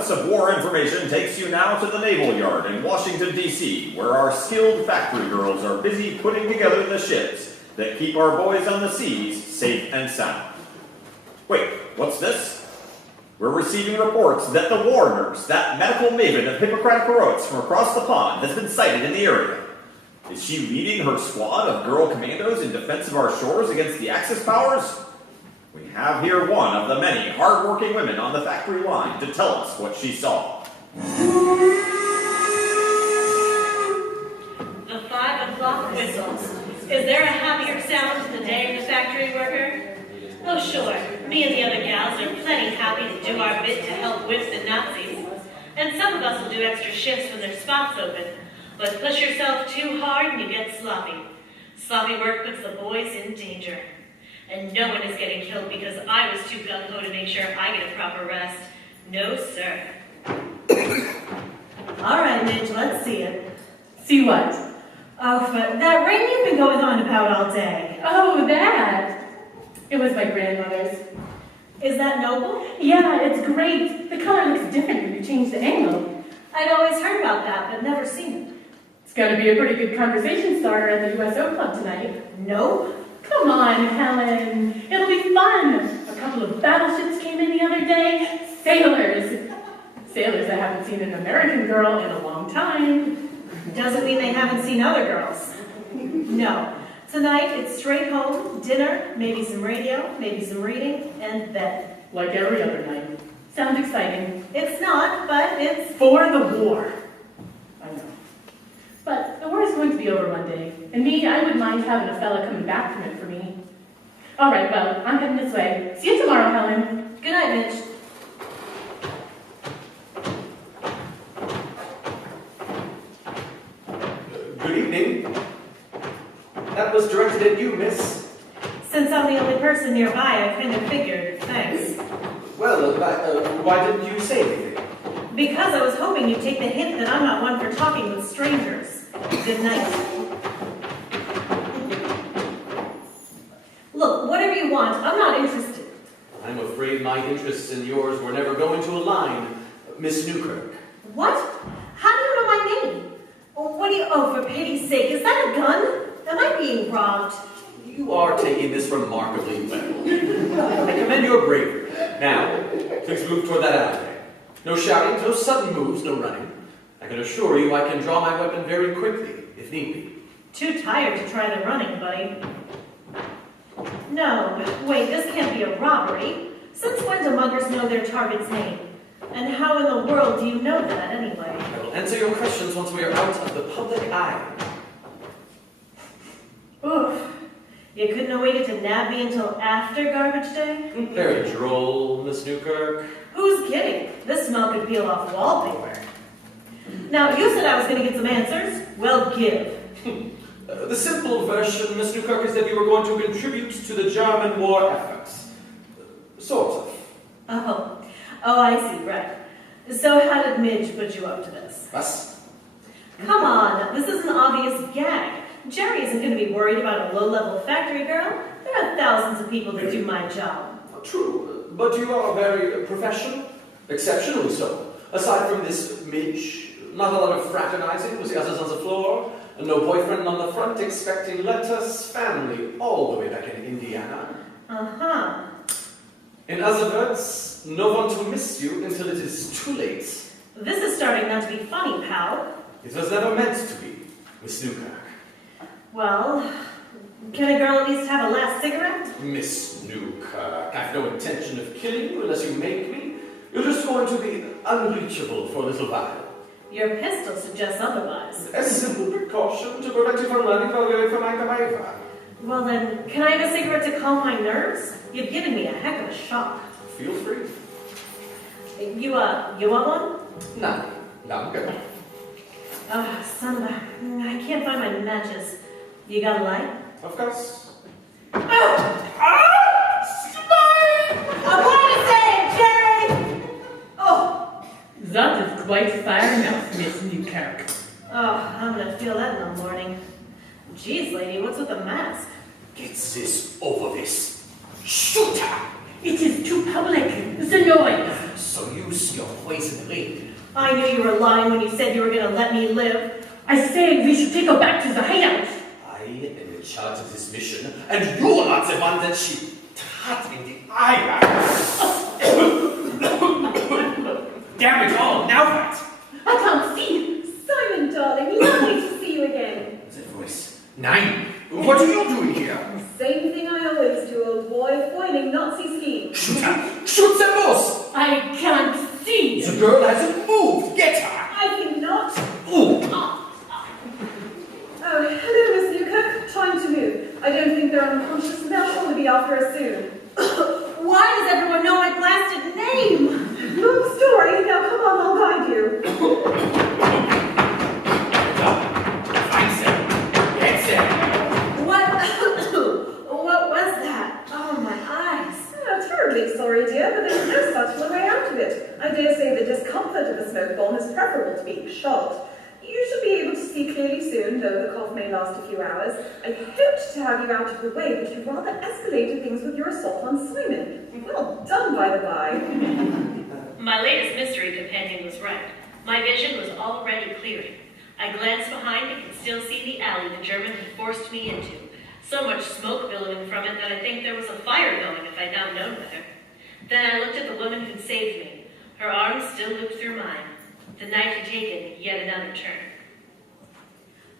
Office of War Information takes you now to the Naval Yard in Washington, D.C., where our skilled factory girls are busy putting together the ships that keep our boys on the seas safe and sound. Wait, what's this? We're receiving reports that the war nurse, that medical maven of Hippocratic heroics from across the pond, has been sighted in the area. Is she leading her squad of girl commandos in defense of our shores against the Axis powers? We have here one of the many hard-working women on the factory line to tell us what she saw. The 5 o'clock whistles. Is there a happier sound to the day of the factory worker? Oh, sure. Me and the other gals are plenty happy to do our bit to help whip the Nazis. And some of us will do extra shifts when there's spots open. But push yourself too hard and you get sloppy. Sloppy work puts the boys in danger. And no one is getting killed because I was too gung-ho to make sure I get a proper rest. No, sir. All right, Midge, let's see it. See what? Oh, but that ring you've been going on about all day. Oh, that. It was my grandmother's. Is that noble? Yeah, it's great. The color looks different when you change the angle. I'd always heard about that, but never seen it. It's going to be a pretty good conversation starter at the USO Club tonight. No? Come on, Helen. It'll be fun. A couple of battleships came in the other day. Sailors. Sailors that haven't seen an American girl in a long time. Doesn't mean they haven't seen other girls. No. Tonight, it's straight home, dinner, maybe some radio, maybe some reading, and bed. Like every other night. Sounds exciting. It's not, but it's... For the war. I know. But the war is going to be over one day. And me, I wouldn't mind having a fella coming back from it for me. All right, well, I'm heading this way. See you tomorrow, Helen. Good night, Mitch. Good evening. That was directed at you, miss. Since I'm the only person nearby, I kind of figured. Thanks. Well, why didn't you say anything? Because I was hoping you'd take the hint that I'm not one for talking with strangers. Good night. Look, whatever you want, I'm not interested. I'm afraid my interests and yours were never going to align, Miss Newkirk. What? How do you know my name? What do you... Oh, for pity's sake, is that a gun? Am I being robbed? You are taking this remarkably well. I commend your bravery. Now, please move toward that alleyway. No shouting, no sudden moves, no running. I can assure you I can draw my weapon very quickly, if need be. Too tired to try the running, buddy. No, but wait, this can't be a robbery. Since when do muggers know their target's name? And how in the world do you know that, anyway? I will answer your questions once we are out of the public eye. Oof. You couldn't have waited to nab me until after garbage day? Very droll, Miss Newkirk. Who's kidding? This smell could peel off wallpaper. Now, you said I was going to get some answers. Well, give. The simple version, Miss Newkirk, is that you were going to contribute to the German war efforts. Sort of. Oh, I see, right. So how did Midge put you up to this? Was? Come on, this is an obvious gag. Jerry isn't going to be worried about a low-level factory girl. There are thousands of people that do my job. True, but you are very professional. Exceptionally so. Aside from this Midge, not a lot of fraternizing, enthusiasms on the floor, and no boyfriend on the front expecting letters, family, all the way back in Indiana. Uh-huh. In other words, no one to miss you until it is too late. This is starting not to be funny, pal. It was never meant to be, Miss Newkirk. Well, can a girl at least have a last cigarette? Miss Newkirk, I've no intention of killing you unless you make me. You're just going to be unreachable for a little while. Your pistol suggests otherwise. A simple precaution to prevent you from running away from my driver. Well then, can I have a cigarette to calm my nerves? You've given me a heck of a shock. Feel free. You want one? No, I'm good. Oh, son of a... I can't find my matches. You got a light? Of course. I want to say, Jerry! Oh! That is quite far enough, Miss Newkirk. Oh, I'm gonna feel that in the morning. Jeez, lady, what's with the mask? Get this over this. Shoot her! It is too public. The noise. So use your poison ring. I knew you were lying when you said you were going to let me live. I say we should take her back to the hideout. I am in charge of this mission, and you're not the one that she taught in the eye. Damn it all, now what? I can't see. Simon, darling, lovely to see you again. That voice. Nine. What are you doing here? Same thing I always do, old boy. Foiling Nazi scheme. Shoot her! Shoot them both! I can't see. The girl hasn't moved. Get her! I think not. Ooh. Oh, hello, Miss Newkirk. Time to move. I don't think they're unconscious, and they'll probably be after us soon. Why does everyone know my blasted name? Long story. Now, come on, I'll guide you. Find them. Get them. What was that? Oh, my eyes. Oh, terribly sorry, dear, but there's no subtle way out of it. I dare say the discomfort of a smoke bomb is preferable to being shot. You should be able to see clearly soon, though the cough may last a few hours. I hoped to have you out of the way, but you rather escalated things with your assault on Simon. Well done, by the by. My latest mystery companion was right. My vision was already clearing. I glanced behind and could still see the alley the German had forced me into. So much smoke billowing from it that I think there was a fire going if I'd not known better. Then I looked at the woman who'd saved me. Her arms still looped through mine. The night had taken yet another turn.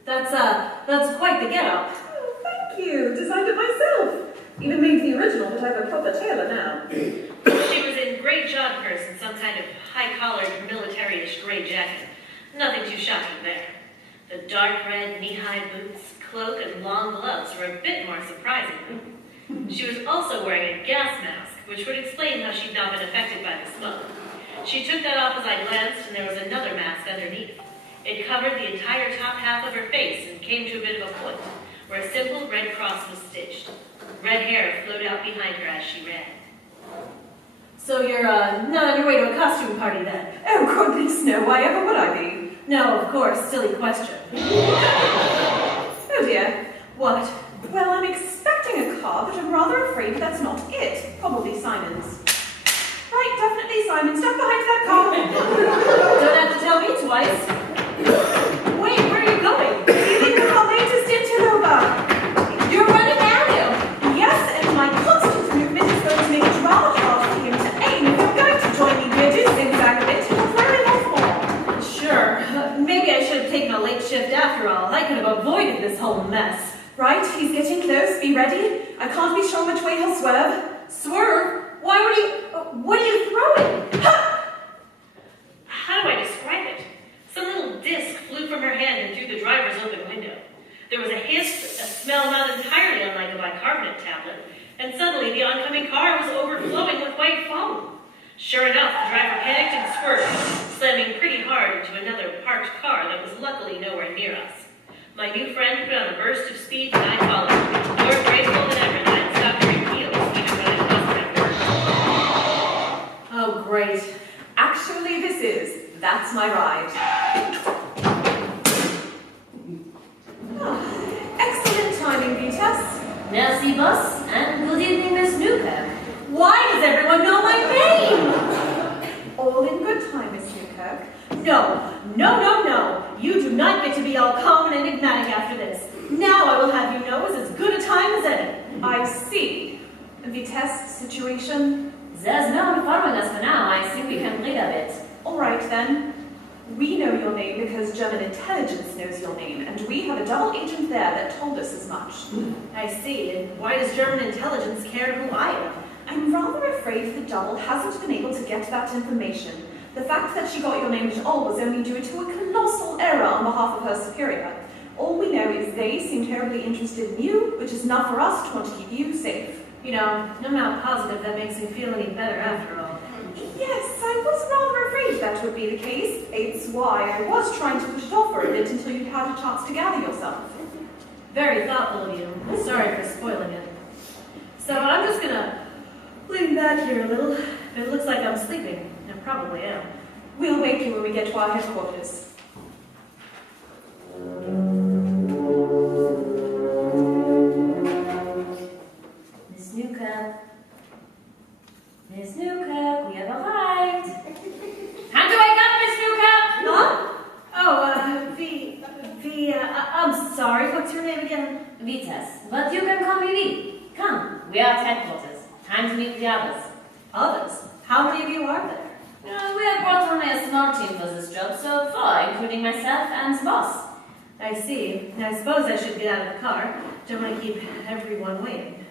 That's quite the get-up. Oh, thank you. Designed it myself. Even made the original, but I have a proper tailor now. She was in gray jodhpurs and some kind of high-collared, military-ish gray jacket. Nothing too shocking there. The dark red knee-high boots, cloak, and long gloves were a bit more surprising. She was also wearing a gas mask, which would explain how she'd not been affected by the smoke. She took that off as I glanced, and there was another mask underneath. It covered the entire top half of her face and came to a bit of a point, where a simple red cross was stitched. Red hair flowed out behind her as she ran. So you're not on your way to a costume party then? Oh, goodness, no. Why ever would I be? No, of course. Silly question. Oh, dear. What? Well, I'm expecting a car, but I'm rather afraid that's not it. Probably Simon's. Right, definitely Simon. Step behind that car. Don't have to tell me twice. Wait, where are you going? Leaving the latest interloper. You're running at him. Yes, and my constant movement is going to make it rather hard for him to aim. If you're going to join me here, do zigzag a bit. It'll throw him off more. Sure. Maybe I should have taken a late shift after all. I could have avoided this whole mess. Right, he's getting close. Be ready. I can't be sure which way he'll swerve. Swerve? Why would he... What are you throwing? Ha! How do I describe it? Some little disc flew from her hand and through the driver's open window. There was a hiss, a smell not entirely unlike a bicarbonate tablet, and suddenly the oncoming car was overflowing with white foam. Sure enough, the driver panicked and swerved, slamming pretty hard into another parked car that was luckily nowhere near us. My new friend put on a burst of speed and I followed, more graceful than ever, and I stopped her heels even when I wasn't at work. Oh, great. Actually, this is. That's my ride. Oh, excellent timing, Vitas. Merci, boss, and good evening, Miss Newkirk. Why does everyone know my name? All in good time, Miss Newkirk. No. You do not get to be all calm and enigmatic after this. Now I will have you know it's as good a time as any. I see. The test situation? There's no one following us for now. I think we can read of it. All right, then. We know your name because German intelligence knows your name, and we have a double agent there that told us as much. I see. And why does German intelligence care who I am? I'm rather afraid the double hasn't been able to get that information. The fact that she got your name at all was only due to a colossal error on behalf of her superior. All we know is they seem terribly interested in you, which is enough for us to want to keep you safe. You know, I'm not positive that makes me feel any better after all. Yes, I was rather afraid that would be the case. It's why I was trying to push it off for a bit until you'd had a chance to gather yourself. Very thoughtful of you. Sorry for spoiling it. So I'm just gonna lean back here a little. If it looks like I'm sleeping, I probably am. We'll wake you when we get to our headquarters. Miss Newkirk, we have arrived. but you can come with me. Come, we are at headquarters. Time to meet the others. Others? How many of you are there? We have brought only a small team for this job, so 4, including myself and the boss. I see. I suppose I should get out of the car. Don't want to keep everyone waiting.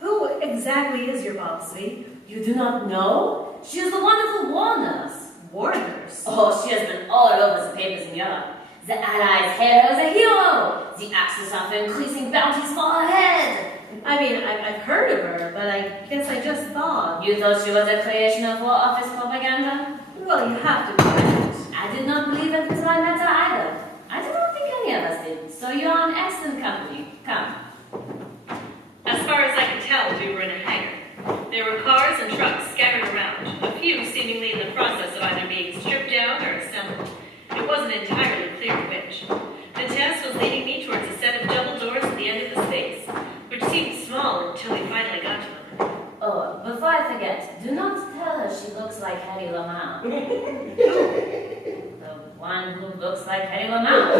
Who exactly is your boss, Sweet? You do not know? She is the wonderful war nurse. War nurse? Oh, she has been all over the papers in Europe. The Allies hail her as a hero. The Axis offer increasing bounties for her head. I mean, I've heard of her, but I guess I just thought... You thought she was a creation of War Office propaganda? Well, you have to be right. I did not believe it until I met her either. I do not think any of us did, so you are in excellent company. Come. As far as I could tell, we were in a hangar. There were cars and trucks scattered around, a few seemingly in the process of either being stripped down or assembled. It wasn't entirely clear which. The test was leading me towards a set of double doors at the end of the space, which seemed small until we finally got to them. Oh, before I forget, do not tell her she looks like Hedy Lamarr. The one who looks like Hedy Lamarr.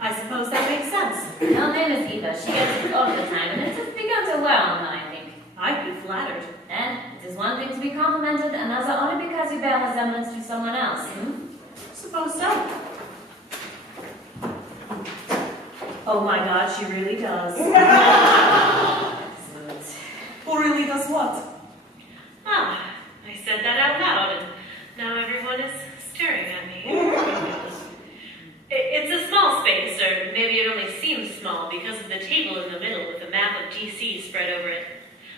I suppose that makes sense. Her name is Eva. She gets it all the time, and it has begun to wear on her, I think. I'd be flattered. And it is one thing to be complimented, another only because you bear resemblance to someone else. Suppose so. Oh my God, she really does. Excellent. Who really does what? Ah, I said that out loud, and now everyone is staring at me. It's a small space, or maybe it only seems small because of the table in the middle with a map of DC spread over it.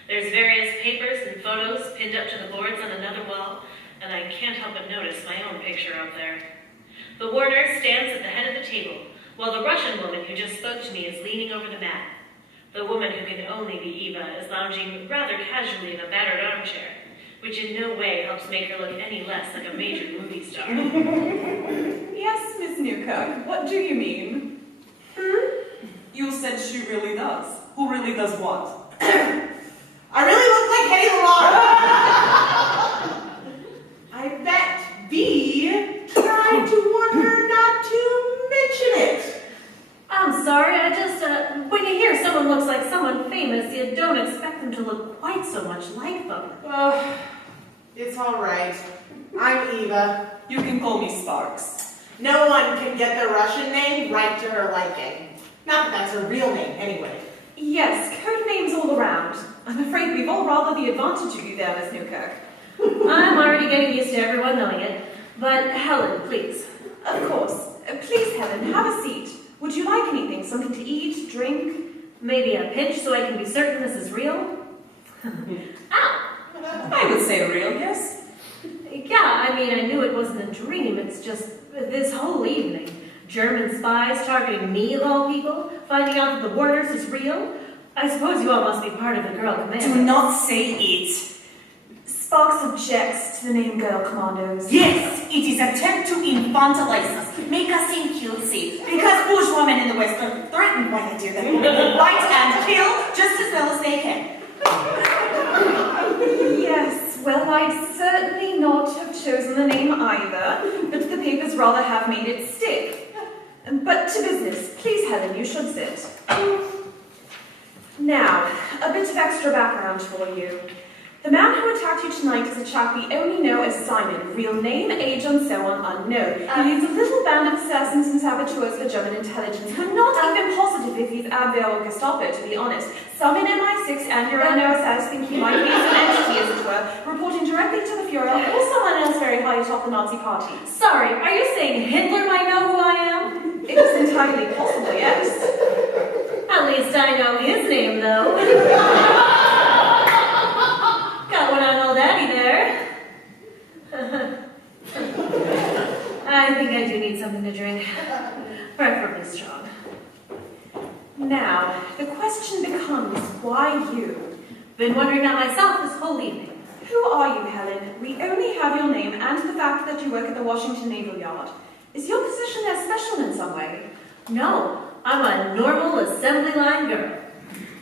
There's various papers and photos pinned up to the boards on another wall, and I can't help but notice my own picture up there. The war nurse stands at the head of the table, while the Russian woman who just spoke to me is leaning over the mat. The woman who can only be Eva is lounging rather casually in a battered armchair, which in no way helps make her look any less like a major movie star. Yes, Miss Newkirk, what do you mean? You said she really does. Who really does what? I really look like Hedy Lamarr. I bet B tried to warn her not to mention it. I'm sorry, I just, when you hear someone looks like someone famous, you don't expect them to look quite so much like them. It's all right. I'm Eva. You can call me Sparks. No one can get the Russian name right to her liking. Not that that's her real name, anyway. Yes, code names all around. I'm afraid we've all rather the advantage of you there, Miss Newkirk. I'm already getting used to everyone knowing it. But Helen, please. Of course. Please, Helen, have a seat. Would you like anything? Something to eat, drink? Maybe a pinch so I can be certain this is real? I would say real, yes. Yeah, I mean, I knew it wasn't a dream. It's just this whole evening. German spies targeting me of all people, finding out that the war nurse is real. I suppose you all must be part of the girl command. Do not say it. Sparks objects to the name Girl Commandos. Yes, it is attempt to infantilize us, make us seem cutesy, because bourgeois men in the West are threatened by the idea that women can bite and kill just as well as they can. Yes, well, I'd certainly not have chosen the name either, but the papers rather have made it stick. But to business. Please, Helen, you should sit. Now, a bit of extra background for you. The man who attacked you tonight is a chap we only know as Simon. Real name, age, and so on unknown. He leads a little band of assassins and saboteurs for German intelligence. I'm not even positive if he's Abwehr or Gestapo, to be honest. Some in MI6 and your OSS think he might be an entity, as it were, reporting directly to the Fuhrer or someone else very high atop the Nazi party. Sorry, are you saying Hitler might know who I am? It is entirely possible, yes. At least I know his name, though. Got one on old Daddy there. I think I do need something to drink. Preferably strong. Now, the question becomes, why you? Been wondering that myself this whole evening. Who are you, Helen? We only have your name and the fact that you work at the Washington Naval Yard. Is your position there special in some way? No, I'm a normal assembly line girl.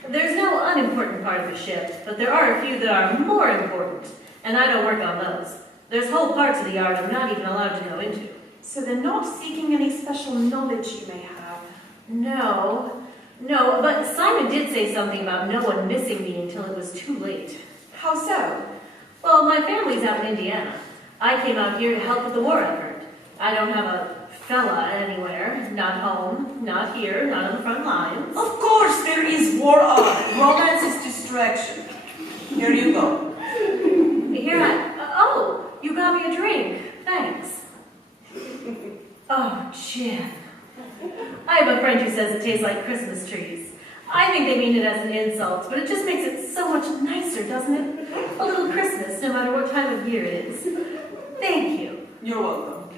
There's no unimportant part of the ship, but there are a few that are more important, and I don't work on those. There's whole parts of the yard I'm not even allowed to go into. So they're not seeking any special knowledge you may have. No, but Simon did say something about no one missing me until it was too late. How so? Well, my family's out in Indiana. I came out here to help with the war effort. I don't have a fella anywhere. Not home, not here, not on the front lines. Of course, there is war on. Romance is distraction. Here you go. Oh, you got me a drink. Thanks. Oh, Jim. I have a friend who says it tastes like Christmas trees. I think they mean it as an insult, but it just makes it so much nicer, doesn't it? A little Christmas, no matter what time of year it is. Thank you. You're welcome.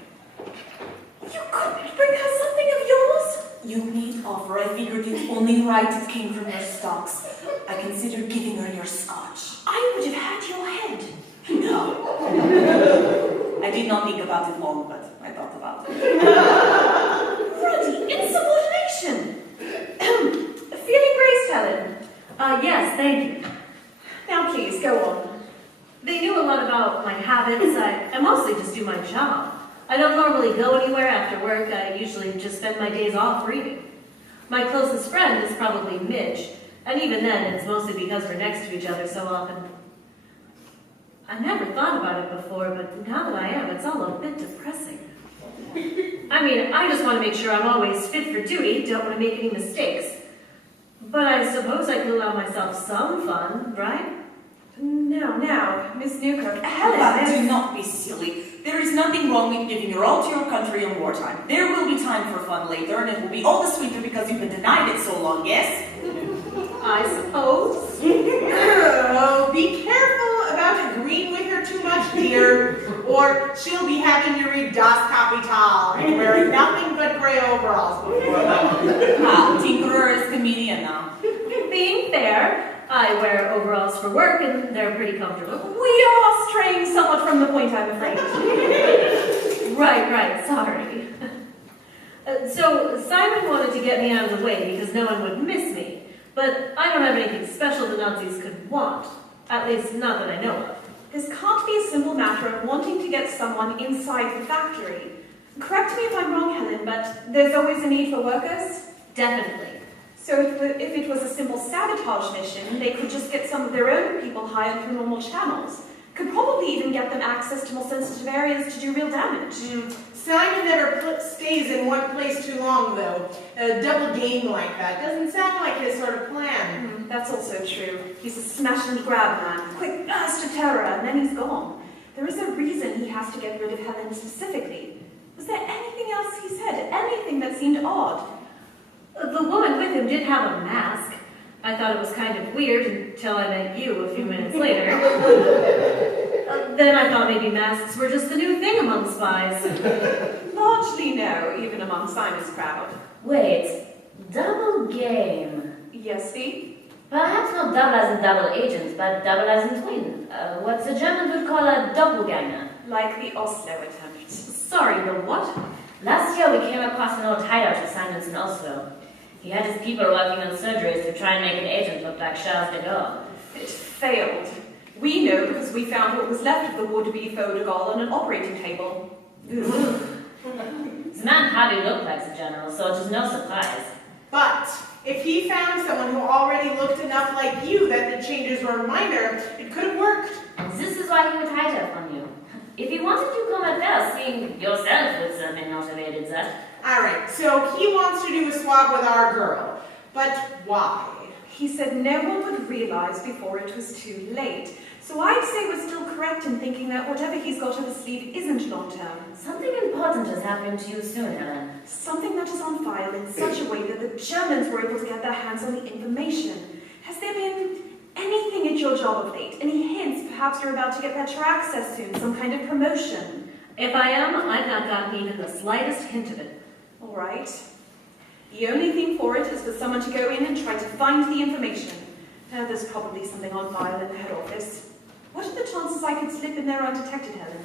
You couldn't bring her something of yours? You need offer. I figured it's only right it came from your stocks. I considered giving her your scotch. I would have had your head. No. I did not think about it long, but I thought about it. Ruddy, insubordination. Feeling graced, Helen? Yes, thank you. Now please, go on. They knew a lot about my habits. I mostly just do my job. I don't normally go anywhere after work. I usually just spend my days off reading. My closest friend is probably Midge, and even then, it's mostly because we're next to each other so often. I never thought about it before, but now that I am, it's all a bit depressing. I mean, I just want to make sure I'm always fit for duty, don't want to make any mistakes. But I suppose I could allow myself some fun, right? Now, Miss Newkirk, Helen, Helen, do not be silly. There is nothing wrong with giving your all to your country in wartime. There will be time for fun later, and it will be all the sweeter because you've been denied it so long, yes? I suppose. Oh, be careful about agreeing with her too much, dear, or she'll be having you read Das Kapital and wearing nothing but gray overalls before long. Tinkerer is comedian now. Being fair, I wear overalls for work, and they're pretty comfortable. we are straying somewhat from the point, I'm afraid. Right, sorry. So Simon wanted to get me out of the way because no one would miss me. But I don't have anything special the Nazis could want. At least, not that I know of. This can't be a simple matter of wanting to get someone inside the factory. Correct me if I'm wrong, Helen, but there's always a need for workers? Definitely. So if it was a simple sabotage mission, they could just get some of their own people hired through normal channels. Could probably even get them access to more sensitive areas to do real damage. Simon never stays in one place too long, though. A double game like that doesn't sound like his sort of plan. That's also true. He's a smash and grab man, quick burst of terror, and then he's gone. There is a reason he has to get rid of Helen specifically. Was there anything else he said? Anything that seemed odd? The woman with him did have a mask. I thought it was kind of weird until I met you a few minutes later. Then I thought maybe masks were just the new thing among spies. Largely no, even among Simon's crowd. Wait, double game. Yes, Steve? Perhaps not double as in double agent, but double as in twin. What the Germans would call a doppelganger. Like the Oslo attempt. Sorry, the what? Last year we came across an old hideout of Simon's in Oslo. He had his people working on surgeries to try and make an agent look like Charles de Gaulle. It failed. We know because we found what was left of the would-be faux de Gaulle on an operating table. The man hardly looked like the general, so it is no surprise. But if he found someone who already looked enough like you that the changes were minor, it could have worked. And this is why he would hide her from you. If he wanted to come at first, seeing yourself would certainly not have aided that. Alright, so he wants to do a swap with our girl. But why? He said no one would realize before it was too late. So I'd say we're still correct in thinking that whatever he's got up his sleeve isn't long-term. Something important has happened to you soon, Helen. Something that is on file in such a way that the Germans were able to get their hands on the information. Has there been anything at your job of late? Any hints perhaps you're about to get better access soon? Some kind of promotion? If I am, I've not gotten even the slightest hint of it. All right. The only thing for it is for someone to go in and try to find the information. There's probably something on file in the head office. What are the chances I could slip in there undetected, Helen?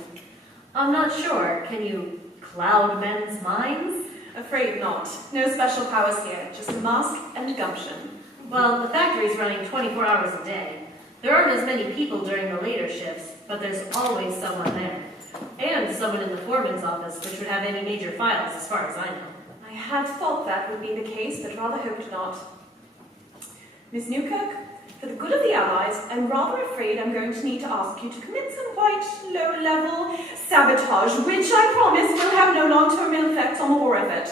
I'm not sure. Can you cloud men's minds? Afraid not. No special powers here, just a mask and gumption. Well, the factory's running 24 hours a day. There aren't as many people during the later shifts, but there's always someone there. And someone in the foreman's office, which would have any major files as far as I know. I had thought that would be the case, but rather hoped not. Miss Newkirk, for the good of the Allies, I'm rather afraid I'm going to need to ask you to commit some quite low-level sabotage, which I promise will have no long-term ill effects on the war effort.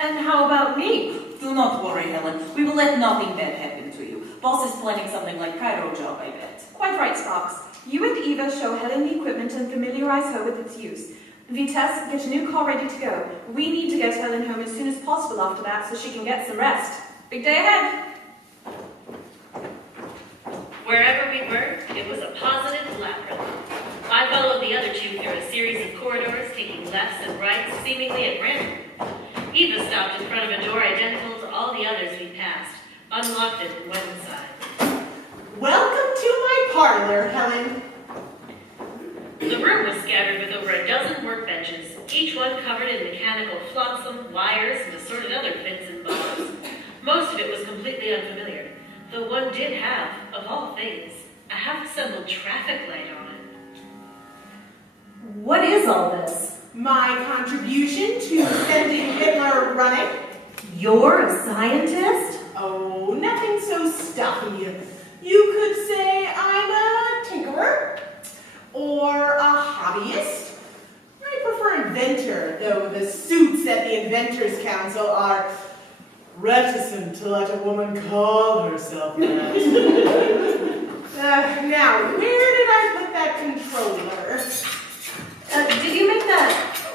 And how about me? Do not worry, Helen. We will let nothing bad happen to you. Boss is planning something like Cairo job, I bet. Quite right, Sparks. You and Eva show Helen the equipment and familiarize her with its use. Vitesse, get a new car ready to go. We need to get Helen home as soon as possible after that so she can get some rest. Big day ahead. Wherever we were, it was a positive labyrinth. I followed the other two through a series of corridors, taking lefts and rights seemingly at random. Eva stopped in front of a door identical to all the others we passed, unlocked it and went inside. Welcome to my parlor, Helen. The room was scattered with over a dozen workbenches, each one covered in mechanical flotsam, wires, and assorted other bits and bobs. Most of it was completely unfamiliar, though one did have, of all things, a half-assembled traffic light on it. What is all this? My contribution to sending Hitler running? You're a scientist? Oh, nothing so stuffy. You could say I'm a tinkerer or a hobbyist. I prefer inventor, though the suits at the Inventors Council are reticent to let a woman call herself that. Now, where did I put that controller? Did you make that?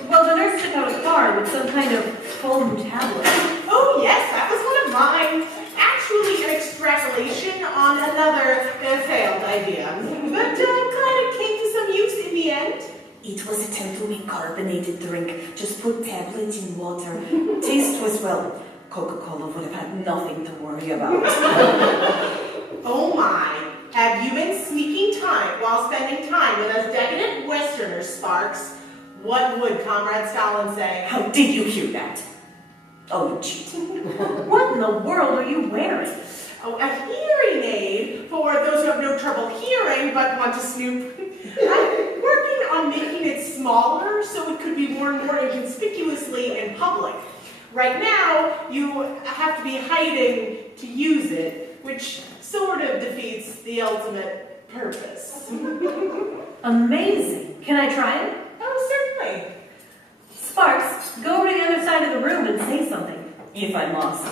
Well, the nurse took out a card with some kind of foam tablet. Oh, yes, that was one of mine. Actually, an extrapolation on another failed idea. But glad it came to some use in the end. It was a totally carbonated drink. Just put tablets in water. Taste was, well, Coca-Cola would have had nothing to worry about. Oh my, have you been sneaking time while spending time with us decadent Westerners, Sparks? What would Comrade Stalin say? How did you hear that? Oh, you cheat. What in the world are you wearing? Oh, a hearing aid for those who have no trouble hearing but want to snoop. I'm working on making it smaller so it could be worn more inconspicuously in public. Right now, you have to be hiding to use it, which sort of defeats the ultimate purpose. Amazing. Can I try it? Oh, certainly. Sparks, go over to the other side of the room and say something. If I must.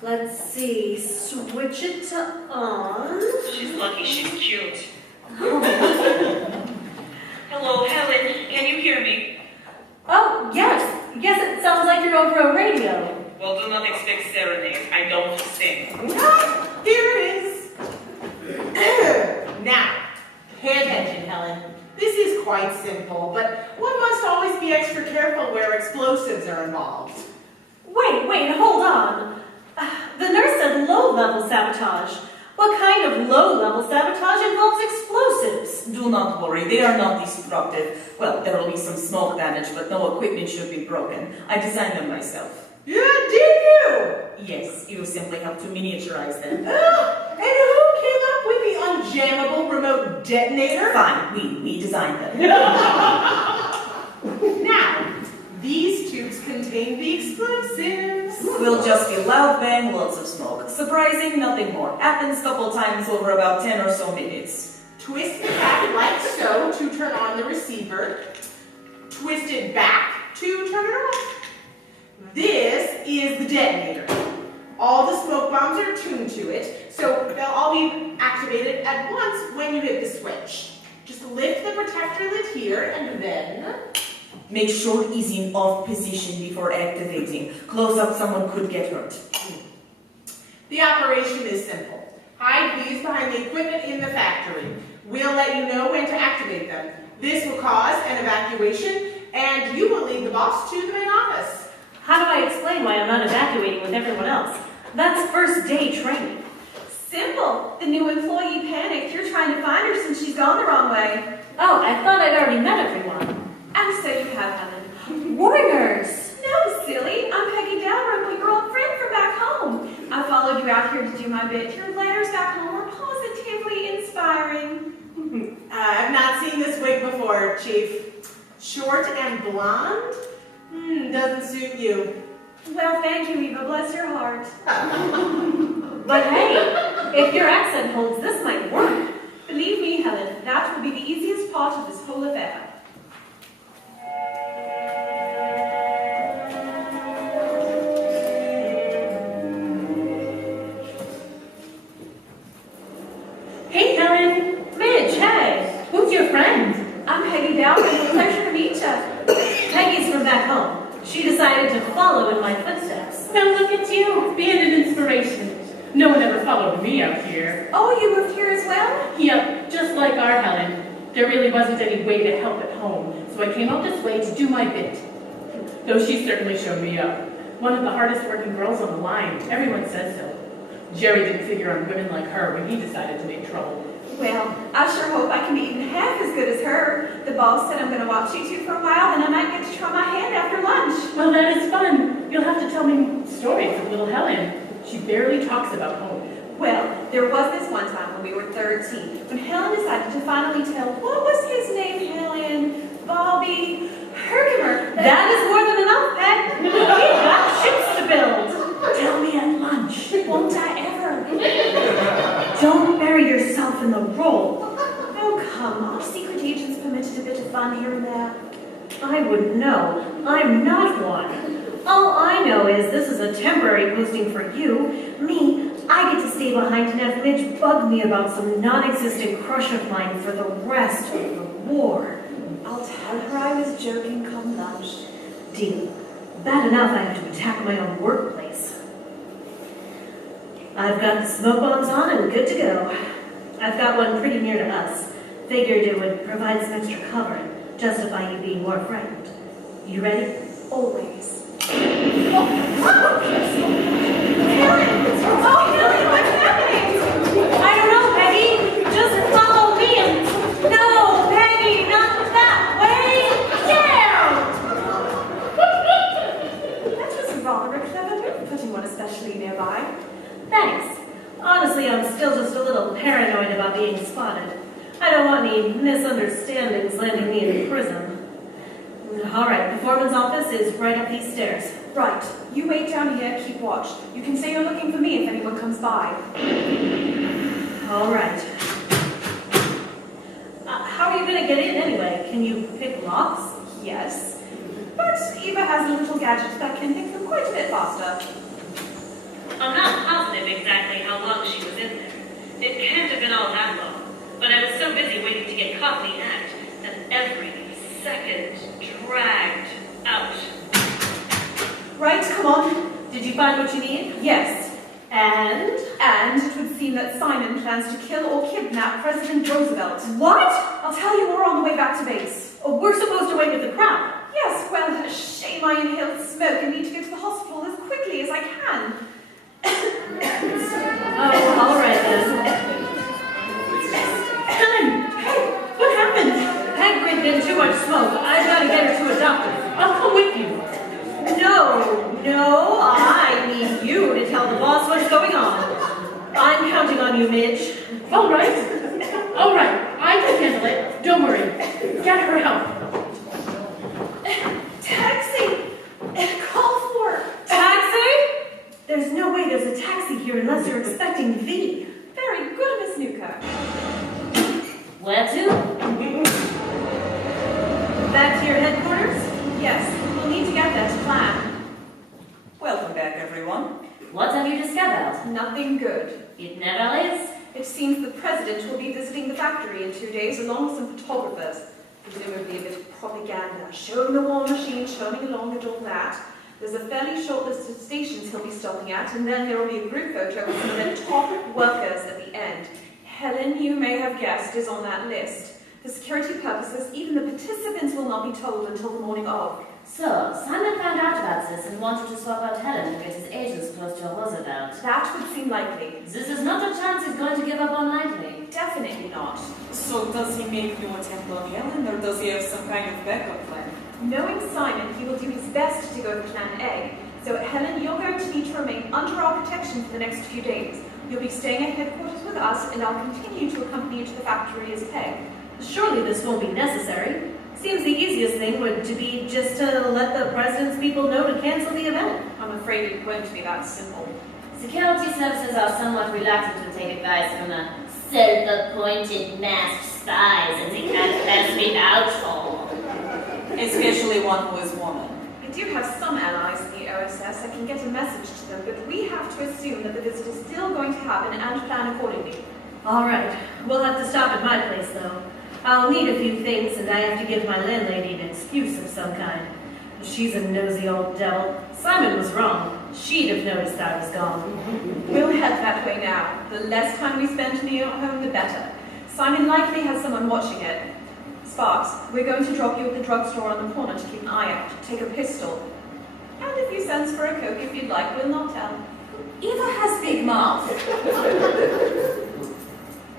Let's see. Switch it to on. She's lucky she's cute. Hello, Helen. Can you hear me? Oh, yes. Yes, it sounds like you're over a radio. Well, do not expect serenade. I don't sing. Here it is. Now, pay attention, Helen. This is quite simple, but one must always be extra careful where explosives are involved. Wait, hold on. The nurse said low-level sabotage. What kind of low-level sabotage involves explosives? Do not worry, they are not destructive. Well, there will be some smoke damage, but no equipment should be broken. I designed them myself. Yeah, did you? Yes, you simply have to miniaturize them. And who came up with the unjammable remote detonator? Fine, we designed them. Now, these tubes contain the explosives. Will just be loud bang, lots of smoke. Surprising, nothing more. Happens a couple times over about 10 or so minutes. Twist it back like so to turn on the receiver. Twist it back to turn it off. This is the detonator. All the smoke bombs are tuned to it, so they'll all be activated at once when you hit the switch. Just lift the protector lid here and then... Make sure it is in off position before activating. Close up, someone could get hurt. The operation is simple. Hide these behind the equipment in the factory. We'll let you know when to activate them. This will cause an evacuation, and you will lead the boss to the main office. How do I explain why I'm not evacuating with everyone else? That's first day training. Simple. The new employee panicked. You're trying to find her since she's gone the wrong way. Oh, I thought I'd already met everyone. And so you have, Helen. Warners! No, silly. I'm Peggy Dalrymple, your old friend from back home. I followed you out here to do my bit. Your letters back home are positively inspiring. I've not seen this wig before, Chief. Short and blonde? Doesn't suit you. Well, thank you, Eva. Bless your heart. But hey, if your accent holds, this might work. Believe me, Helen, that will be the easiest part of this whole affair. Hey, Helen. Midge, hey. Who's your friend? I'm Peggy Dowd, and it's a pleasure to meet you. Peggy's from back home. She decided to follow in my footsteps. Well, look at you, being an inspiration. No one ever followed me out here. Oh, you moved here as well? Yep, just like our Helen. There really wasn't any way to help at home, so I came out this way to do my bit. Though she certainly showed me up. One of the hardest working girls on the line. Everyone says so. Jerry didn't figure on women like her when he decided to make trouble. Well, I sure hope I can be even half as good as her. The boss said I'm going to watch you two for a while, then I might get to try my hand after lunch. Well, that is fun. You'll have to tell me stories of little Helen. She barely talks about home. Well, there was this one time when we were 13, when Helen decided to finally tell, what was his name, Helen? Bobby Herkimer. That is more than enough, Peg. We've got ships to build. Tell me at lunch. Won't I ever? Don't bury yourself in the role. Oh, come on. Secret agents permitted a bit of fun here and there. I wouldn't know. I'm not one. All I know is this is a temporary posting for you. Me, I get to stay behind and have Midge bug me about some non-existent crush of mine for the rest of the war. I'll tell her I was joking come lunch. Deal. Bad enough I have to attack my own workplace. I've got the smoke bombs on and good to go. I've got one pretty near to us. Figured it would provide some extra cover and justify you being more frightened. You ready? Always. Helen! Oh, Helen, what's happening? I don't know, Peggy. Just follow me and... No, Peggy, not that way. Down! That was rather a clever move, putting one especially nearby. Thanks. Honestly, I'm still just a little paranoid about being spotted. I don't want any misunderstandings landing me in prison. All right, the foreman's office is right up these stairs. Right. You wait down here, keep watch. You can say you're looking for me if anyone comes by. All right. How are you going to get in anyway? Can you pick locks? Yes. But Eva has a little gadget that can pick them quite a bit faster. I'm not positive exactly how long she was in there. It can't have been all that long. But I was so busy waiting to get caught in the act that every second dragged out. Right, come on. Did you find what you need? Yes. And it would seem that Simon plans to kill or kidnap President Roosevelt. what? I'll tell you more on the way back to base. Oh, we're supposed to wait with the crowd. Yes, well, shame I inhaled smoke and need to get to the hospital as quickly as I can. Oh, all right then. Helen! Hey, what happened? Peg breathed in too much smoke. I've got to get her to a doctor. I'll come with you. No, I need you to tell the boss what's going on. I'm counting on you, Midge. All right, I can handle it. Don't worry. Get her help. Taxi! Call for Taxi? There's no way there's a taxi here unless you're expecting V. Very good, Miss Nuka. Where to? Back to your headquarters? Yes, we'll need to get there to plan. Welcome back, everyone. What have you discovered? Nothing good. It never is. It seems the president will be visiting the factory in 2 days along with some photographers. Presumably a bit of propaganda, showing the war machine, showing along and all that. There's a fairly short list of stations he'll be stopping at, and then there will be a group photo with some of the top workers at the end. Helen, you may have guessed, is on that list. For security purposes, even the participants will not be told until the morning of. So, Simon found out about this and wanted to swap out Helen to get his agents close to Roosevelt. That would seem likely. This is not a chance he's going to give up on lightly. Definitely not. So does he make no attempt on Helen, or does he have some kind of backup plan? Knowing Simon, he will do his best to go with Plan A. So, Helen, you're going to need to remain under our protection for the next few days. You'll be staying at headquarters with us, and I'll continue to accompany you to the factory as Peg. Surely this won't be necessary. Seems the easiest thing would to be just to let the president's people know to cancel the event. I'm afraid it won't be that simple. Security services are somewhat reluctant to take advice from the self-appointed masked spies and they can't pass me out for. Especially one who is woman. I do have some allies in the OSS. I can get a message to them, but we have to assume that the visit is still going to happen and plan accordingly. All right, we'll have to stop at my place, though. I'll need a few things, and I have to give my landlady an excuse of some kind. She's a nosy old devil. Simon was wrong. She'd have noticed I was gone. We'll head that way now. The less time we spend in your home, the better. Simon likely has someone watching it. Sparks, we're going to drop you at the drugstore on the corner to keep an eye out. Take a pistol. And a few cents for a Coke if you'd like. We'll not tell. Eva has big mouth.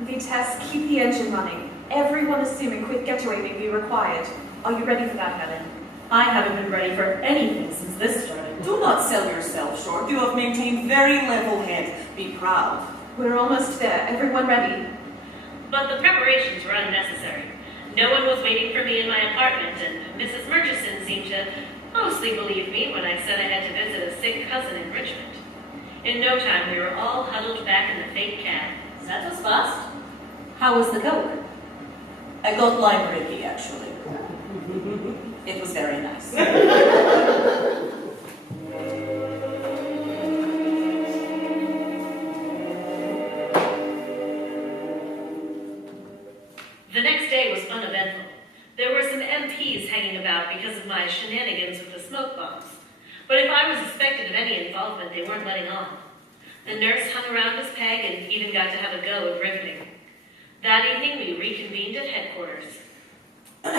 Vitesse, keep the engine running. Everyone assuming quick getaway may be required. Are you ready for that, Helen? I haven't been ready for anything since this started. Do not sell yourself short. You have maintained very level head. Be proud. We're almost there. Everyone ready? But the preparations were unnecessary. No one was waiting for me in my apartment, and Mrs. Murchison seemed to mostly believe me when I said I had to visit a sick cousin in Richmond. In no time, we were all huddled back in the fake cab. That was fast. How was the Coke? I got line breaky, actually. It was very nice. The next day was uneventful. There were some MPs hanging about because of my shenanigans with the smoke bombs. But if I was suspected of any involvement, they weren't letting on. The nurse hung around his peg and even got to have a go at riveting. That evening, we reconvened at headquarters. A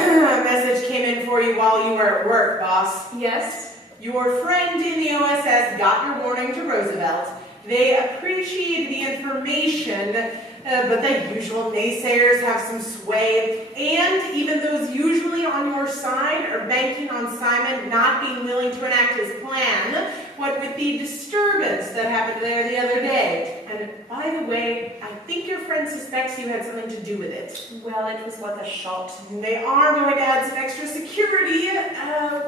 message came in for you while you were at work, boss. Yes? Your friend in the OSS got your warning to Roosevelt. They appreciate the information, but the usual naysayers have some sway, and even those usually on your side are banking on Simon not being willing to enact his plan, what with the disturbance that happened there the other day. And by the way, I think your friend suspects you had something to do with it. Well, it was worth a shot. They are going to add some extra security,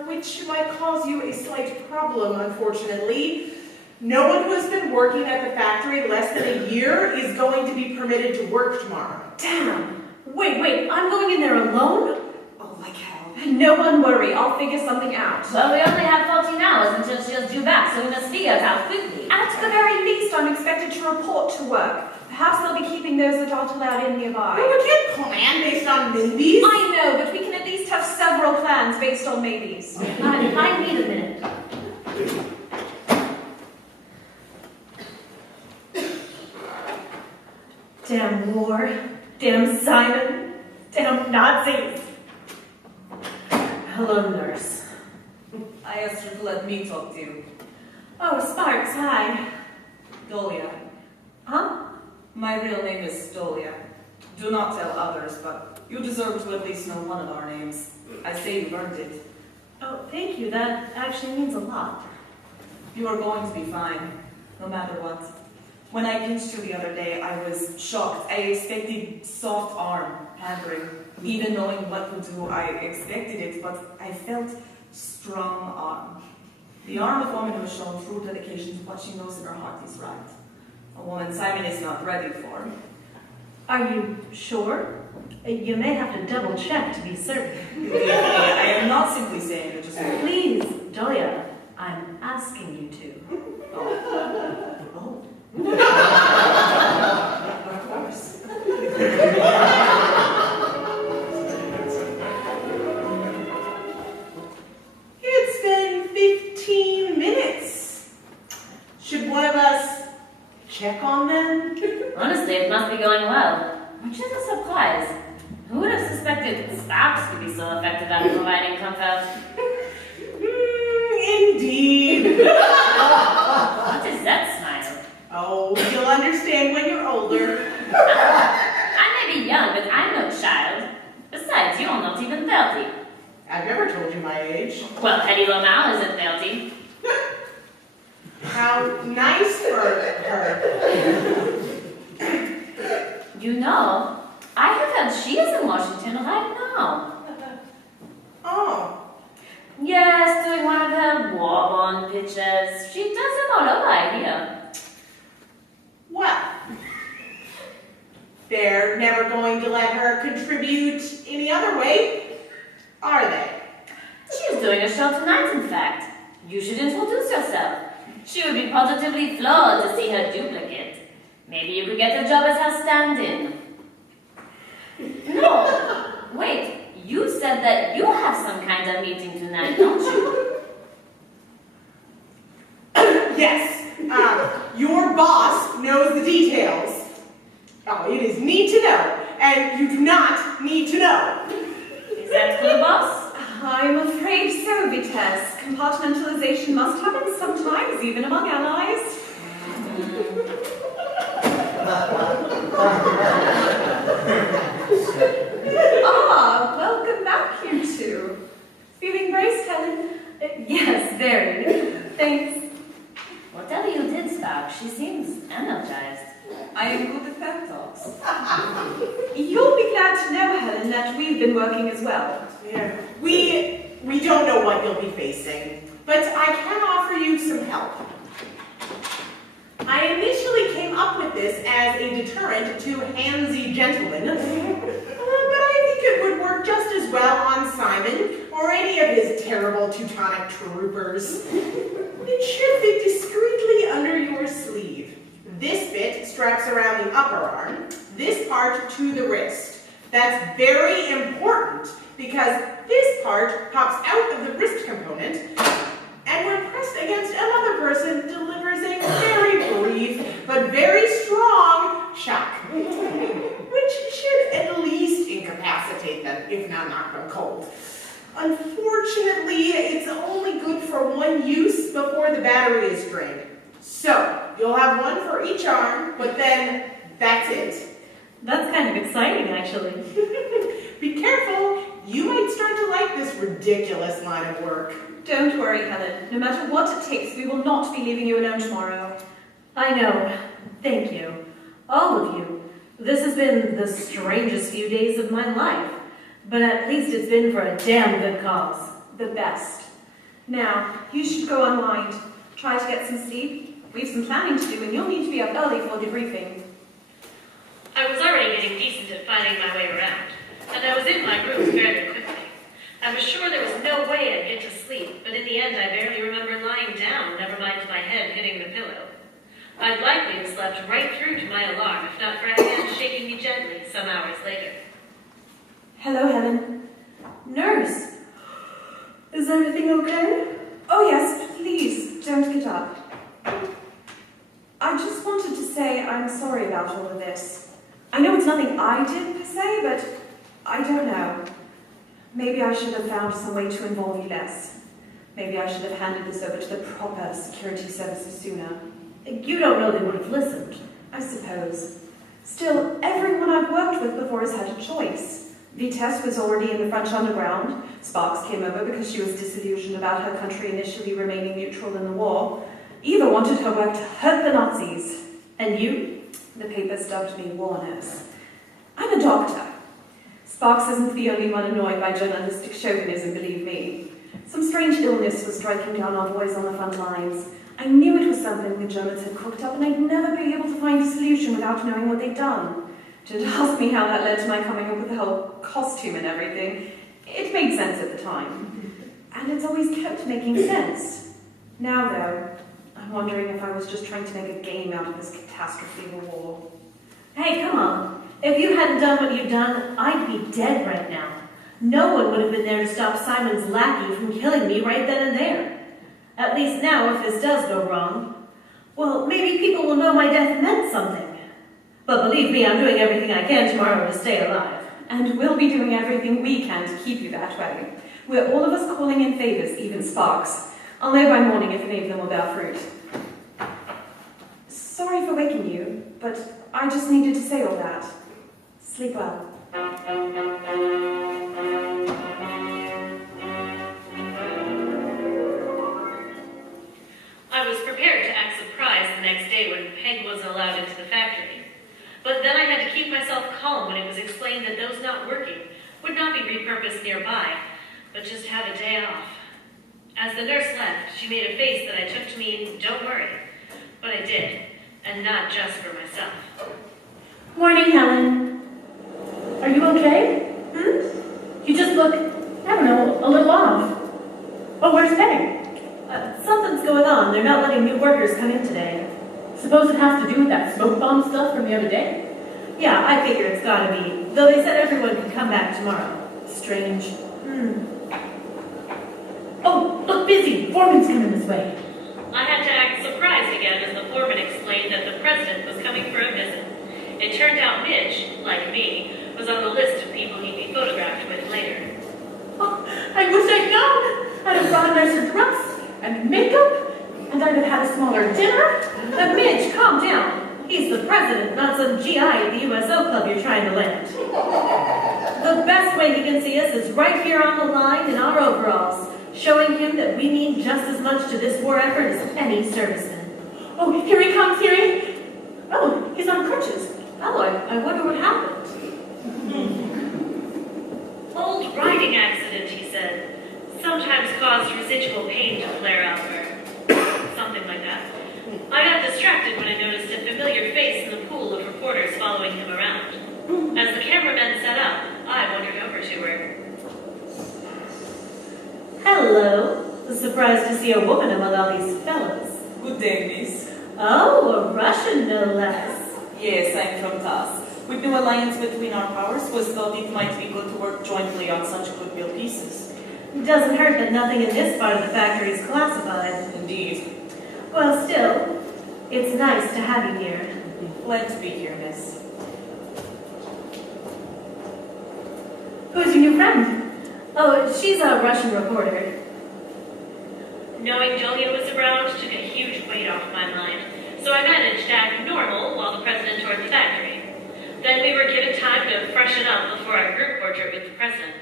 which might cause you a slight problem, unfortunately. No one who has been working at the factory less than a year is going to be permitted to work tomorrow. Damn! Wait, I'm going in there alone? Oh, like hell. No one worry, I'll figure something out. Well, we only have 14 hours until she's due back, so we must figure it out quickly. At the very least, I'm expected to report to work. Perhaps they'll be keeping those that aren't allowed in nearby. Well, we can't plan based on maybes. I know, but we can at least have several plans based on maybes. I need a minute. Damn war, damn Simon, damn Nazis. Hello, nurse. I asked her to let me talk to you. Oh, Sparks, hi. Dolia. Huh? My real name is Dolia. Do not tell others, but you deserve to at least know one of our names. I say you've earned it. Oh, thank you. That actually means a lot. You are going to be fine, no matter what. When I pinched you the other day, I was shocked. I expected soft arm pampering. Even knowing what to do, I expected it, but I felt strong arm. The arm of a woman who has shown true dedication to what she knows in her heart is right. A woman Simon is not ready for. Are you sure? You may have to double check to be certain. I am not simply saying it, just Please, Dolia, I'm asking you to. Oh. Of course. It's been 15 minutes. Should one of us check on them? Honestly, it must be going well. Which is a surprise. Who would have suspected Sparks could be so effective at providing comfort? Indeed. What is that smile? Oh, you'll understand when you're older. I may be young, but I'm no child. Besides, you're not even 30. I've never told you my age. Well, Hetty Lamau isn't 30. How nice for her. You know, I have heard she is in Washington right now. idea. Well, they're never going to let her contribute any other way, are they? She's doing a show tonight, in fact. You should introduce yourself. She would be positively floored to see her duplicate. Maybe you could get a job as her stand-in. No, wait. You said that you have some kind of meeting tonight, don't you? Yes. Your boss knows the details. Oh, it is need to know, and you do not need to know. Is that clear, boss? I'm afraid so, Vitesse. Compartmentalization must happen sometimes, even among allies. Welcome back, you two. Feeling braced, Helen? Yes, very. Thanks. Whatever you did, Stark, she seems energized. I am good at pep talks. You'll be glad to know, Helen, that we've been working as well. Yeah. We don't know what you'll be facing, but I can offer you some help. I initially came up with this as a deterrent to handsy gentlemen, but I think it would work just as well on Simon or any of his terrible Teutonic troopers. It should fit discreetly under your sleeve. This bit straps around the upper arm, this part to the wrist. That's very important because this part pops out of the wrist component and when pressed against another person delivers a very brief but very strong shock, which should at least incapacitate them, if not knock them cold. Unfortunately, it's only good for one use before the battery is drained. So, you'll have one for each arm, but then that's it. That's kind of exciting, actually. Be careful, you might start to like this ridiculous line of work. Don't worry, Helen. No matter what it takes, we will not be leaving you alone tomorrow. I know. Thank you. All of you. This has been the strangest few days of my life. But at least it's been for a damn good cause. The best. Now, you should go unwind. Try to get some sleep. We have some planning to do, and you'll need to be up early for debriefing. I was already getting decent at finding my way around, and I was in my room fairly quickly. I was sure there was no way I'd get to sleep, but in the end I barely remembered lying down, never mind my head hitting the pillow. I'd likely have slept right through to my alarm, if not for a hand shaking me gently some hours later. Hello, Helen. Nurse. Is everything okay? Oh, yes, please, don't get up. I just wanted to say I'm sorry about all of this. I know it's nothing I did per se, but I don't know. Maybe I should have found some way to involve you less. Maybe I should have handed this over to the proper security services sooner. You don't know they would have listened. I suppose. Still, everyone I've worked with before has had a choice. Vitesse was already in the French underground. Sparks came over because she was disillusioned about her country initially remaining neutral in the war. Eva wanted her work to hurt the Nazis. And you? The papers dubbed me war nurse. I'm a doctor. Sparks isn't the only one annoyed by journalistic chauvinism, believe me. Some strange illness was striking down our boys on the front lines. I knew it was something the Germans had cooked up, and I'd never be able to find a solution without knowing what they'd done. Don't ask me how that led to my coming up with the whole costume and everything. It made sense at the time. And it's always kept making sense. Now, though, I'm wondering if I was just trying to make a game out of this catastrophe of a war. Hey, come on. If you hadn't done what you've done, I'd be dead right now. No one would have been there to stop Simon's lackey from killing me right then and there. At least now, if this does go wrong, well, maybe people will know my death meant something. But believe me, I'm doing everything I can tomorrow to stay alive. And we'll be doing everything we can to keep you that way. We're all of us calling in favors, even Sparks. I'll know by morning if any of them will bear fruit. Sorry for waking you, but I just needed to say all that. Sleep well. I was prepared to act surprised the next day when Peg wasn't allowed into the factory. But then I had to keep myself calm when it was explained that those not working would not be repurposed nearby, but just have a day off. As the nurse left, she made a face that I took to mean, don't worry. But I did, and not just for myself. Morning, Helen. Are you okay? You just look, I don't know, a little off. Oh, where's Peg? Something's going on. They're not letting new workers come in today. Suppose it has to do with that smoke bomb stuff from the other day? Yeah, I figure it's gotta be. Though they said everyone can come back tomorrow. Strange. Oh, look, busy. Foreman's coming this way. I had to act surprised again as the foreman explained that the president was coming for a visit. It turned out Mitch, like me, was on the list of people he'd be photographed with later. Oh, I wish I'd known. I'd have brought a nicer dress and makeup, and I'd have had a smaller dinner. Midge, calm down. He's the president, not some GI at the USO Club you're trying to land. The best way he can see us is right here on the line in our overalls, showing him that we mean just as much to this war effort as any serviceman. Oh, here he comes, here he... Oh, he's on crutches. Oh, I wonder what happened. Old riding accident, he said. Sometimes caused residual pain to flare out or something like that. I got distracted when I noticed a familiar face in the pool of reporters following him around. As the cameramen set up, I wandered over to her. Hello. Surprised to see a woman among all these fellows. Good day, miss. Oh, a Russian no less. Yes, I'm from TAS. With new alliance between our powers, was thought it might be good to work jointly on such goodwill pieces. Doesn't hurt that nothing in this part of the factory is classified. Indeed. Well, still, it's nice to have you here. Glad to be here, miss. Who's your new friend? Oh, she's a Russian reporter. Knowing Julia was around took a huge weight off my mind, so I managed to act normal while the president toured the factory. Then we were given time to freshen up before our group portrait with the president.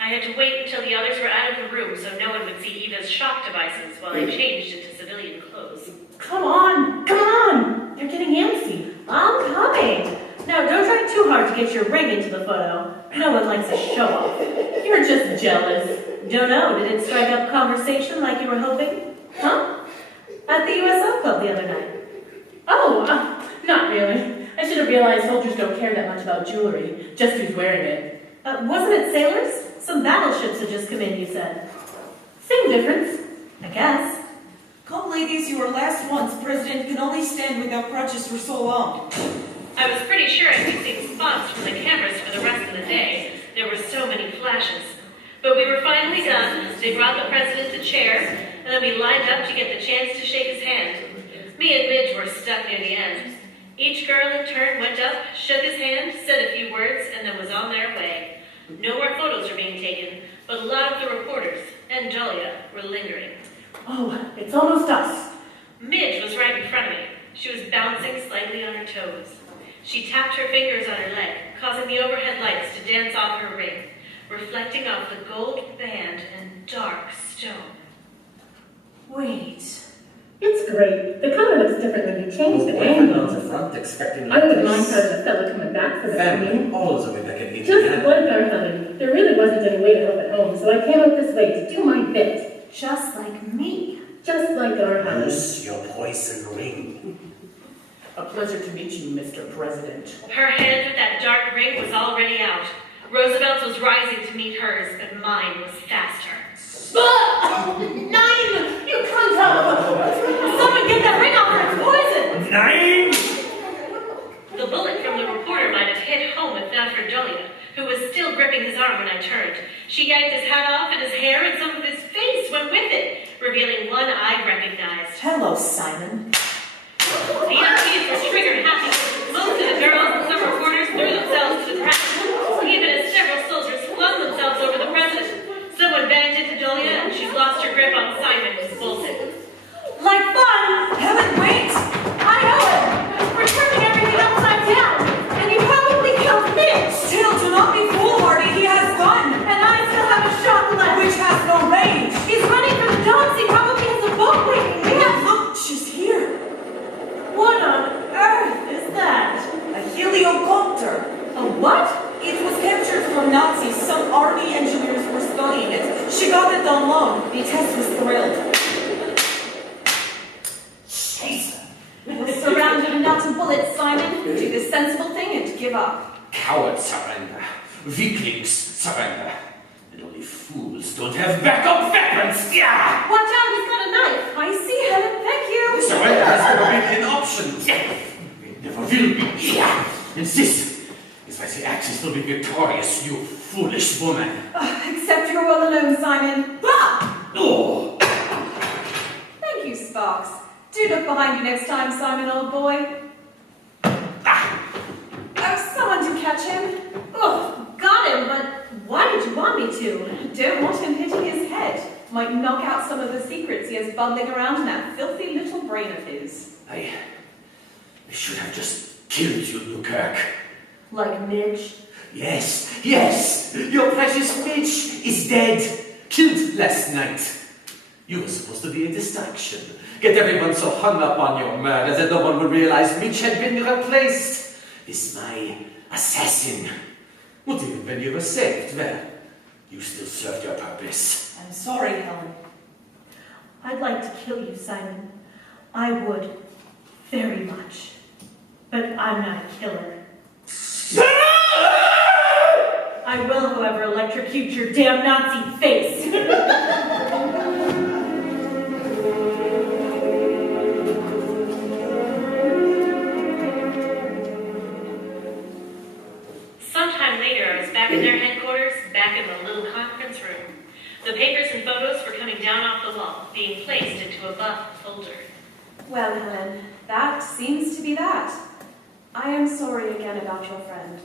I had to wait until the others were out of the room so no one would see Eva's shock devices while I changed into civilian clothes. Come on, come on. They're getting antsy. I'm coming. Now, don't try too hard to get your ring into the photo. No one likes a show-off. You're just jealous. Don't know, did it strike up conversation like you were hoping? Huh? At the USO Club the other night. Oh, not really. I should have realized soldiers don't care that much about jewelry, just who's wearing it. Wasn't it sailors? Some battleships had just come in, you said. Same difference. I guess. Come, ladies, you were last ones. President can only stand without crutches for so long. I was pretty sure I'd be seeing spots from the cameras for the rest of the day. There were so many flashes. But we were finally done. They brought the president a chair, and then we lined up to get the chance to shake his hand. Me and Midge were stuck near the end. Each girl in turn went up, shook his hand, said a few words, and then was on their way. No more photos were being taken, but a lot of the reporters, and Julia, were lingering. Oh, it's almost us. Midge was right in front of me. She was bouncing slightly on her toes. She tapped her fingers on her leg, causing the overhead lights to dance off her ring, reflecting off the gold band and dark stone. Wait. It's great. The color looks different when you change the angle. On the front, expecting I wouldn't mind having a fella coming back for the family. meeting. All is a way back at Just like our Helen. There really wasn't any way to help at home, so I came up this way to do my bit. Just like me. Just like our Helen. Use your poison ring. A pleasure to meet you, Mr. President. Her hand with that dark ring was already out. Roosevelt's was rising to meet hers, but mine was faster. 9! You can't help! Someone get that ring off her, it's poison! 9! The bullet from the reporter might have hit home if not for Julia, who was still gripping his arm when I turned. She yanked his hat off and his hair and some of his face went with it, revealing one I recognized. Hello, Simon. The MPs were trigger happy. Most of the girls and some reporters threw themselves to the president, even as several soldiers flung themselves over the president. Someone banged into Julia and she lost her grip on Simon, who's bolted. Like fun! Helen, wait! I know it! We're turning everything upside down! And he probably killed Mitch! Still, do not be foolhardy. He has gun, And I still have a shot left! which has no range. He's running for the dogs! He probably has a boat waiting! We have... Look, she's here. What on earth is that? A heliocopter. A what? It was captured from Nazis. Some army engineers were studying it. She got it on loan. The test was thrilled. give up. Cowards surrender. Weaklings surrender. And only fools don't have backup weapons. Yeah! Watch out, he's got a knife. I see, Helen, thank you. Surrender has never been an option. Yeah! It never will be. Yeah! And this is why the Axis will be victorious, you foolish woman. Except you're all alone, Simon. Bah! Oh! Thank you, Sparks. Do look behind you next time, Simon, old boy. Oh, someone to catch him. Oh, got him, but why did you want me to? Don't want him hitting his head. Might knock out some of the secrets he has bubbling around in that filthy little brain of his. I should have just killed you, Newkirk. Like Midge? Yes, yes! Your precious Mitch is dead. Killed last night. You were supposed to be a distraction. Get everyone so hung up on your murder that no one would realize Mitch had been replaced with my assassin. Not even when you were saved, well, you still served your purpose. I'm sorry, Helen. I'd like to kill you, Simon. I would. Very much. But I'm not a killer. I will, however, electrocute your damn Nazi face. Sometime later, I was back in their headquarters, back in the little conference room. The papers and photos were coming down off the wall, being placed into a buff folder. Well, Helen, that seems to be that. I am sorry again about your friend.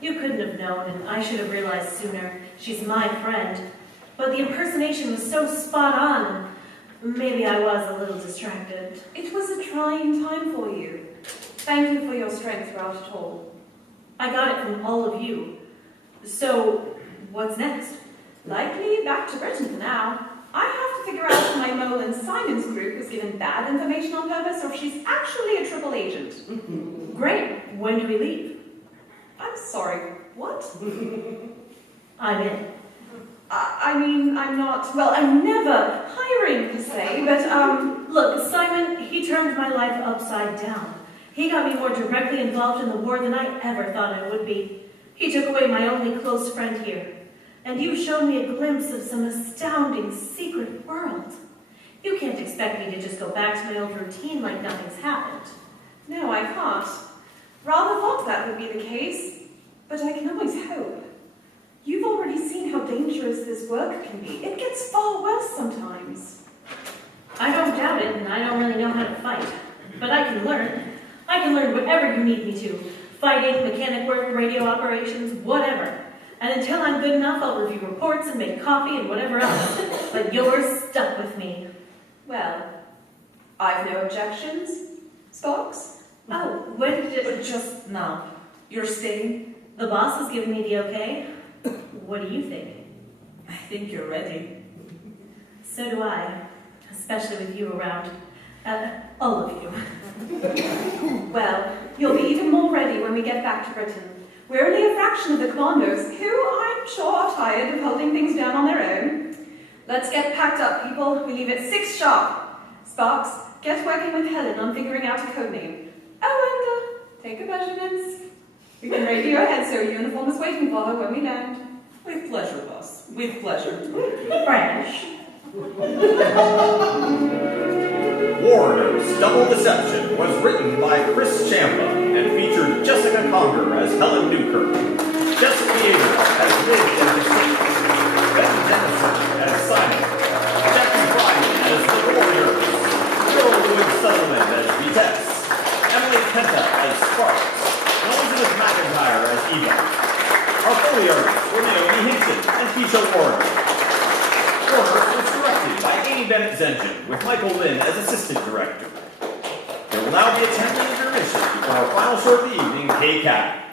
You couldn't have known, and I should have realized sooner. She's my friend. But the impersonation was so spot on. Maybe I was a little distracted. It was a trying time for you. Thank you for your strength throughout it all. I got it from all of you. So, what's next? Likely back to Britain for now. I have to figure out if my mole in Simon's group was given bad information on purpose or if she's actually a triple agent. Great. When do we leave? I'm sorry, what? I'm in. I mean, I'm not, well, I'm never hiring per se, but, Look, Simon, he turned my life upside down. He got me more directly involved in the war than I ever thought I would be. He took away my only close friend here. And you've shown me a glimpse of some astounding secret world. You can't expect me to just go back to my old routine like nothing's happened. No, I can't. Rather thought that would be the case, but I can always hope. You've already seen how dangerous this work can be. It gets far worse sometimes. I don't doubt it, and I don't really know how to fight. But I can learn. I can learn whatever you need me to. Fighting, mechanic work, radio operations, whatever. And until I'm good enough, I'll review reports and make coffee and whatever else. But you're stuck with me. Well, I've no objections. Sparks? Oh, when did it... But just now, you're staying? The boss has given me the okay. What do you think? I think you're ready. So do I. Especially with you around. All of you. Well, you'll be even more ready when we get back to Britain. We're only a fraction of the commandos, who I'm sure are tired of holding things down on their own. Let's get packed up, people. We leave at 6 sharp. Sparks, get working with Helen on figuring out a code name. Oh, and take her measurements. We can radio ahead so her uniform is waiting for her when we land. With pleasure, boss. With pleasure. Fresh. Warner's Double Deception was written by Chris Champa and featured Jessica Conger as Helen Newkirk, Jessica Yeager as Liz and Deceit, Ben Dennison as Simon, Jackie Bryan as the Warriors, Bill Louis Sutherland as Vitesse, Emily Penta as Sparks, and Elizabeth McIntyre as Eva. Our Foley artists were Naomi Hinton and Keisha Warner. Warner was directed by Amy Bennett Zengen, with Michael Lynn as assistant director. There will now be a 10-minute intermission before our final show of the evening, Hey Cat.